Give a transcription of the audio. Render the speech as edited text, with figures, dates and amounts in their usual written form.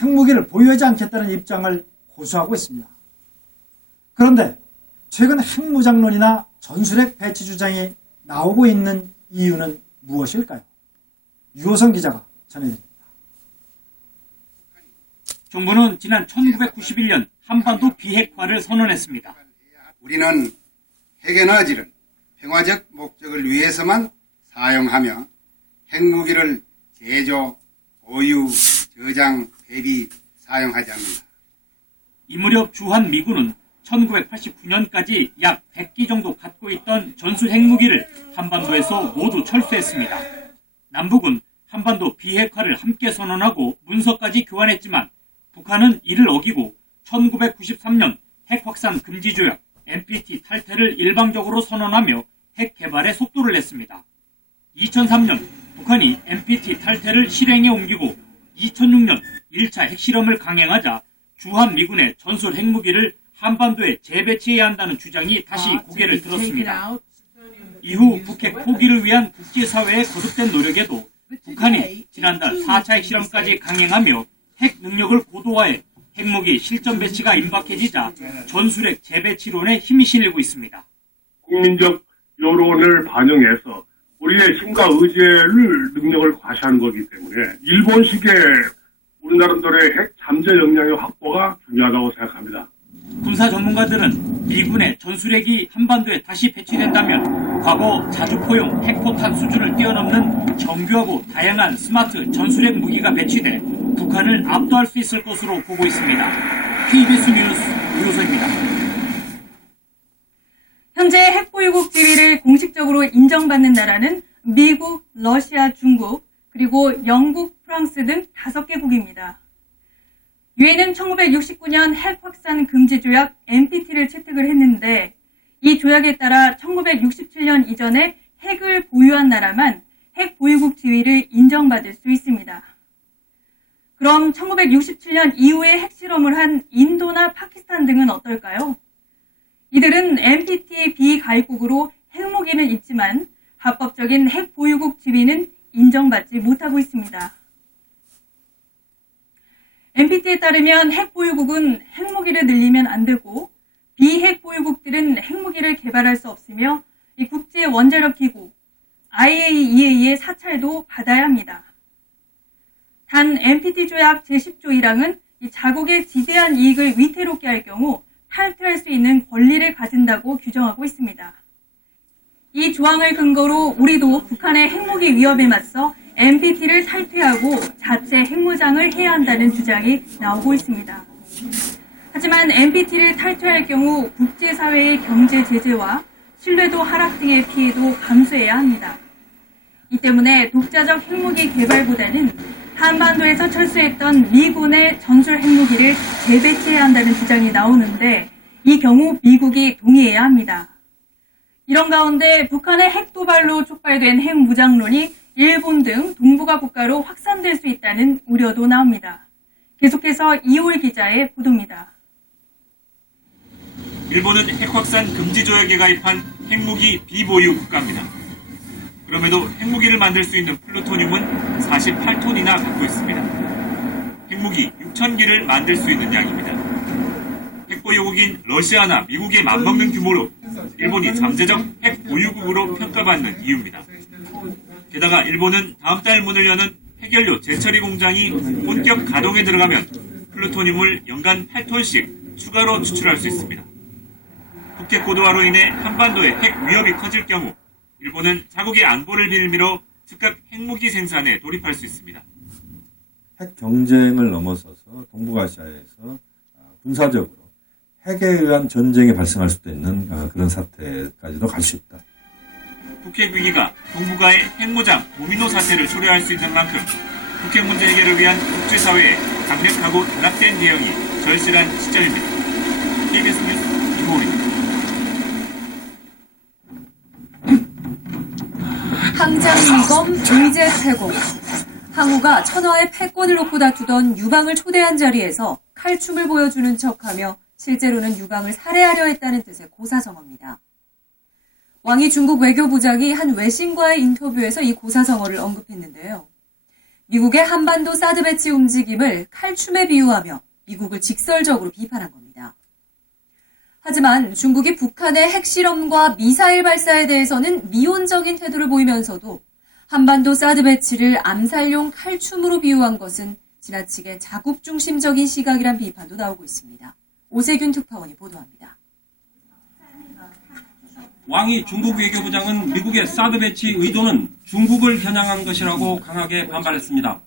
핵무기를 보유하지 않겠다는 입장을 고수하고 있습니다. 그런데 최근 핵무장론이나 전술핵 배치 주장이 나오고 있는 이유는 무엇일까요? 유호성 기자가 전해드립니다. 정부는 지난 1991년 한반도 비핵화를 선언했습니다. 우리는 핵에너지를 평화적 목적을 위해서만 사용하며 핵무기를 제조, 보유, 저장, 배비, 사용하지 않는다. 이 무렵 주한미군은 1989년까지 약 100기 정도 갖고 있던 전술 핵무기를 한반도에서 모두 철수했습니다. 남북은 한반도 비핵화를 함께 선언하고 문서까지 교환했지만 북한은 이를 어기고 1993년 핵확산 금지 조약 NPT 탈퇴를 일방적으로 선언하며 핵 개발에 속도를 냈습니다. 2003년 북한이 NPT 탈퇴를 실행에 옮기고 2006년 1차 핵실험을 강행하자 주한미군의 전술 핵무기를 한반도에 재배치해야 한다는 주장이 다시 고개를 들었습니다. 이후 북핵 포기를 위한 국제사회의 거듭된 노력에도 북한이 지난달 4차 핵실험까지 강행하며 핵 능력을 고도화해 핵무기 실전 배치가 임박해지자 전술핵 재배치론에 힘이 실리고 있습니다. 국민적 여론을 반영해서 우리의 힘과 의지를 능력을 과시하는 거기 때문에 일본식의 우리나라들의 핵 잠재 역량의 확보가 중요하다고 생각합니다. 군사 전문가들은 미군의 전술핵이 한반도에 다시 배치된다면 과거 자주포용 핵포탄 수준을 뛰어넘는 정교하고 다양한 스마트 전술핵 무기가 배치돼 북한을 압도할 수 있을 것으로 보고 있습니다. KBS 뉴스 유효서입니다. 현재 핵보유국 지위를 공식적으로 인정받는 나라는 미국, 러시아, 중국, 그리고 영국, 프랑스 등 5개국입니다. 유엔은 1969년 핵확산 금지 조약 NPT를 채택을 했는데 이 조약에 따라 1967년 이전에 핵을 보유한 나라만 핵 보유국 지위를 인정받을 수 있습니다. 그럼 1967년 이후에 핵실험을 한 인도나 파키스탄 등은 어떨까요? 이들은 NPT 비가입국으로 핵무기는 있지만 합법적인 핵 보유국 지위는 인정받지 못하고 있습니다. NPT에 따르면 핵 보유국은 핵무기를 늘리면 안 되고 비핵 보유국들은 핵무기를 개발할 수 없으며 이 국제 원자력 기구 IAEA의 사찰도 받아야 합니다. 단 NPT 조약 제10조 1항은 이 자국의 지대한 이익을 위태롭게 할 경우 탈퇴할 수 있는 권리를 가진다고 규정하고 있습니다. 이 조항을 근거로 우리도 북한의 핵무기 위협에 맞서 NPT를 탈퇴하고 자체 핵무장을 해야 한다는 주장이 나오고 있습니다. 하지만 NPT를 탈퇴할 경우 국제사회의 경제 제재와 신뢰도 하락 등의 피해도 감수해야 합니다. 이 때문에 독자적 핵무기 개발보다는 한반도에서 철수했던 미군의 전술 핵무기를 재배치해야 한다는 주장이 나오는데 이 경우 미국이 동의해야 합니다. 이런 가운데 북한의 핵도발로 촉발된 핵무장론이 일본 등 동북아 국가로 확산될 수 있다는 우려도 나옵니다. 계속해서 이홀 기자의 보도입니다. 일본은 핵확산 금지 조약에 가입한 핵무기 비보유 국가입니다. 그럼에도 핵무기를 만들 수 있는 플루토늄은 48톤이나 갖고 있습니다. 핵무기 6,000기를 만들 수 있는 양입니다. 핵보유국인 러시아나 미국에 맞먹는 규모로 일본이 잠재적 핵보유국으로 평가받는 이유입니다. 게다가 일본은 다음 달 문을 여는 핵연료 재처리 공장이 본격 가동에 들어가면 플루토늄을 연간 8톤씩 추가로 추출할 수 있습니다. 북핵 고도화로 인해 한반도의 핵 위협이 커질 경우 일본은 자국의 안보를 빌미로 즉각 핵무기 생산에 돌입할 수 있습니다. 핵 경쟁을 넘어서서 동북아시아에서 군사적으로 핵에 의한 전쟁이 발생할 수도 있는 그런 사태까지도 갈 수 있다. 북핵 위기가 동북아의 핵무장 도미노 사태를 초래할 수 있는 만큼 북핵 문제 해결을 위한 국제사회의 강력하고 단합된 대응이 절실한 시점입니다. KBS 뉴스 이모입니다. 항장미검 의제 태공. 항우가 천하의 패권을 놓고 다투던 유방을 초대한 자리에서 칼춤을 보여주는 척하며 실제로는 유방을 살해하려 했다는 뜻의 고사성어입니다. 왕이 중국 외교부장이 한 외신과의 인터뷰에서 이 고사성어를 언급했는데요. 미국의 한반도 사드 배치 움직임을 칼춤에 비유하며 미국을 직설적으로 비판한 겁니다. 하지만 중국이 북한의 핵실험과 미사일 발사에 대해서는 미온적인 태도를 보이면서도 한반도 사드 배치를 암살용 칼춤으로 비유한 것은 지나치게 자국 중심적인 시각이란 비판도 나오고 있습니다. 오세균 특파원이 보도합니다. 왕이 중국 외교부장은 미국의 사드 배치 의도는 중국을 겨냥한 것이라고 강하게 반발했습니다.